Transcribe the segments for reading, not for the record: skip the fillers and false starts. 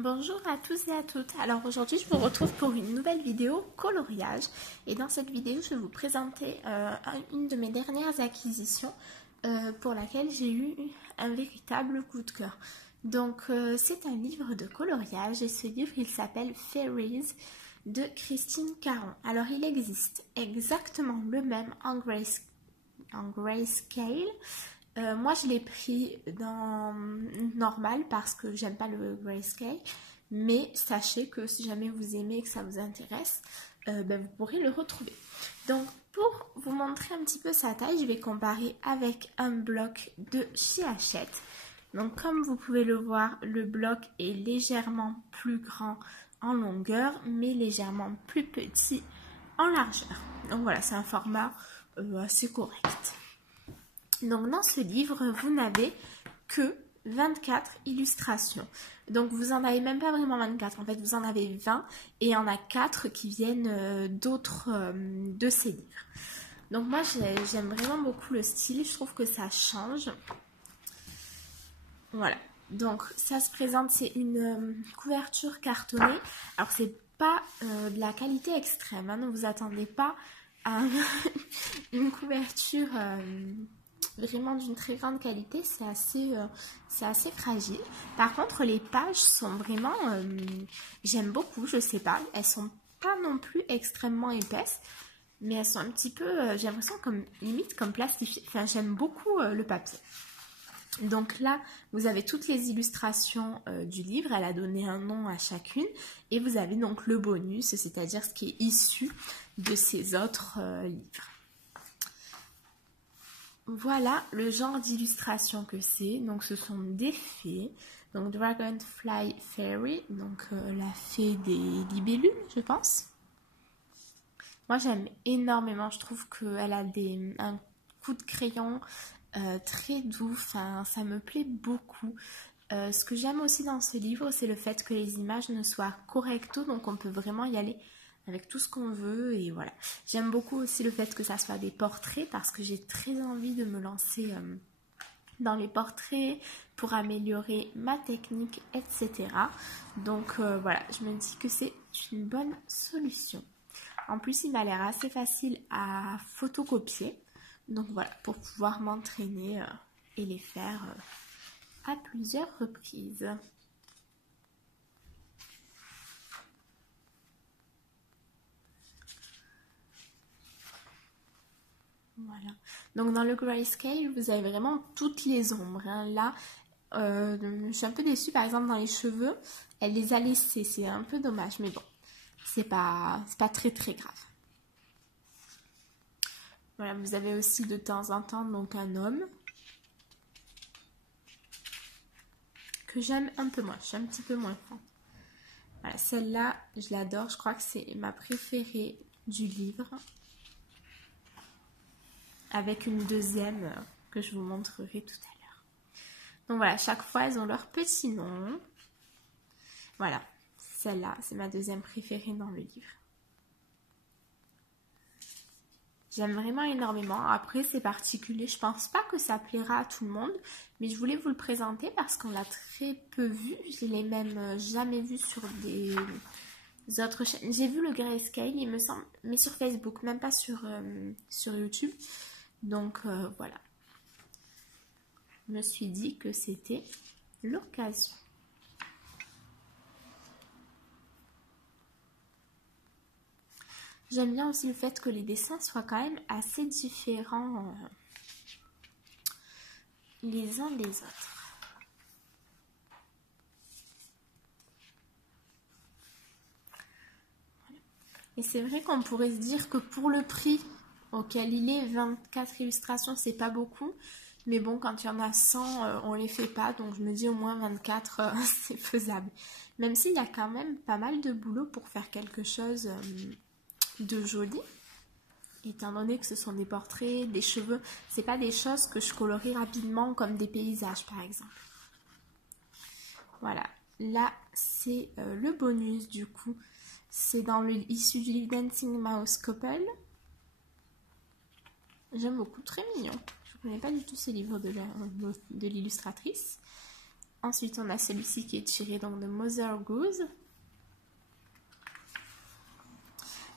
Bonjour à tous et à toutes. Alors aujourd'hui je vous retrouve pour une nouvelle vidéo coloriage et dans cette vidéo je vais vous présenter une de mes dernières acquisitions pour laquelle j'ai eu un véritable coup de cœur. Donc c'est un livre de coloriage et ce livre il s'appelle Fairies de Christine Caron. Alors il existe exactement le même en grayscale. Moi je l'ai pris dans normal parce que j'aime pas le grayscale, mais sachez que si jamais vous aimez et que ça vous intéresse, vous pourrez le retrouver. Donc pour vous montrer un petit peu sa taille, je vais comparer avec un bloc de chez Hachette. Donc comme vous pouvez le voir, le bloc est légèrement plus grand en longueur, mais légèrement plus petit en largeur. Donc voilà, c'est un format assez correct. Donc dans ce livre, vous n'avez que 24 illustrations. Donc vous en avez même pas vraiment 24, en fait vous en avez 20 et il y en a 4 qui viennent d'autres de ces livres. Donc moi j'aime vraiment beaucoup le style, je trouve que ça change. Voilà, donc ça se présente, c'est une couverture cartonnée. Alors c'est pas de la qualité extrême, hein, ne vous attendez pas à une couverture... vraiment d'une très grande qualité, c'est assez fragile. Par contre, les pages sont vraiment, j'aime beaucoup, je sais pas, elles sont pas non plus extrêmement épaisses, mais elles sont un petit peu, j'ai l'impression comme limite comme plastifiées. Enfin, j'aime beaucoup le papier. Donc là, vous avez toutes les illustrations du livre, elle a donné un nom à chacune, et vous avez donc le bonus, c'est-à-dire ce qui est issu de ces autres livres. Voilà le genre d'illustration que c'est. Donc ce sont des fées. Donc Dragonfly Fairy, donc la fée des libellules, je pense. Moi j'aime énormément, je trouve qu'elle a un coup de crayon très doux, enfin, ça me plaît beaucoup. Ce que j'aime aussi dans ce livre, c'est le fait que les images ne soient correcto, donc on peut vraiment y aller avec tout ce qu'on veut et voilà. J'aime beaucoup aussi le fait que ça soit des portraits parce que j'ai très envie de me lancer dans les portraits pour améliorer ma technique, etc. Donc voilà, je me dis que c'est une bonne solution. En plus, il m'a l'air assez facile à photocopier. Donc voilà, pour pouvoir m'entraîner et les faire à plusieurs reprises. Voilà. Donc dans le grayscale, vous avez vraiment toutes les ombres. Hein. Là, je suis un peu déçue. Par exemple, dans les cheveux, elle les a laissés. C'est un peu dommage, mais bon, c'est pas très très grave. Voilà, vous avez aussi de temps en temps donc un homme que j'aime un peu moins. Je suis un petit peu moins fan. Voilà, celle-là, je l'adore. Je crois que c'est ma préférée du livre. Avec une deuxième que je vous montrerai tout à l'heure. Donc voilà, chaque fois elles ont leur petit nom. Voilà, celle-là, c'est ma deuxième préférée dans le livre. J'aime vraiment énormément. Après, c'est particulier. Je pense pas que ça plaira à tout le monde, mais je voulais vous le présenter parce qu'on l'a très peu vu. Je l'ai même jamais vu sur des autres chaînes. J'ai vu le grayscale, il me semble, mais sur Facebook, même pas sur YouTube. Donc voilà, je me suis dit que c'était l'occasion. J'aime bien aussi le fait que les dessins soient quand même assez différents les uns des autres. Voilà. Et c'est vrai qu'on pourrait se dire que pour le prix auquel il est, 24 illustrations, c'est pas beaucoup. Mais bon, quand il y en a 100, on les fait pas. Donc je me dis au moins 24, c'est faisable. Même s'il y a quand même pas mal de boulot pour faire quelque chose de joli. Étant donné que ce sont des portraits, des cheveux. C'est pas des choses que je colorie rapidement comme des paysages par exemple. Voilà. Là, c'est le bonus du coup. C'est dans issu du livre Dancing Mouse Couple. J'aime beaucoup, très mignon. Je ne connais pas du tout ces livres de l'illustratrice. Ensuite, on a celui-ci qui est tiré donc de Mother Goose.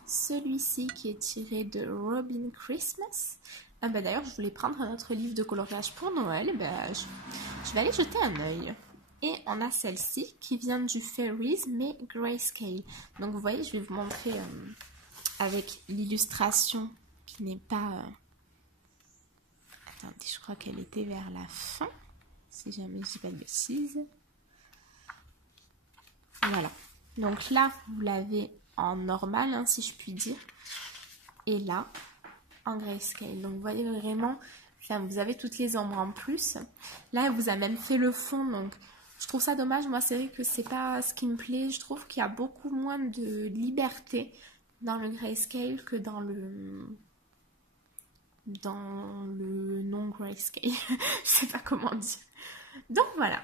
Celui-ci qui est tiré de Robin Christmas. Ah bah d'ailleurs, je voulais prendre un autre livre de coloriage pour Noël. Bah, je vais aller jeter un œil. Et on a celle-ci qui vient du Fairies mais Grayscale. Donc vous voyez, je vais vous montrer avec l'illustration qui n'est pas... Attendez, je crois qu'elle était vers la fin. Si jamais je dis pas de bêtises. Voilà. Donc là, vous l'avez en normal, hein, si je puis dire. Et là, en grayscale. Donc vous voyez vraiment, enfin, vous avez toutes les ombres en plus. Là, elle vous a même fait le fond. Donc je trouve ça dommage. Moi, c'est vrai que c'est pas ce qui me plaît. Je trouve qu'il y a beaucoup moins de liberté dans le grayscale que dans le non grayscale. Je sais pas comment dire. Donc voilà.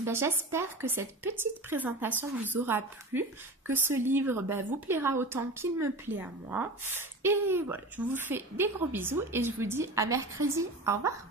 Ben, j'espère que cette petite présentation vous aura plu, que ce livre vous plaira autant qu'il me plaît à moi. Et voilà, je vous fais des gros bisous et je vous dis à mercredi. Au revoir.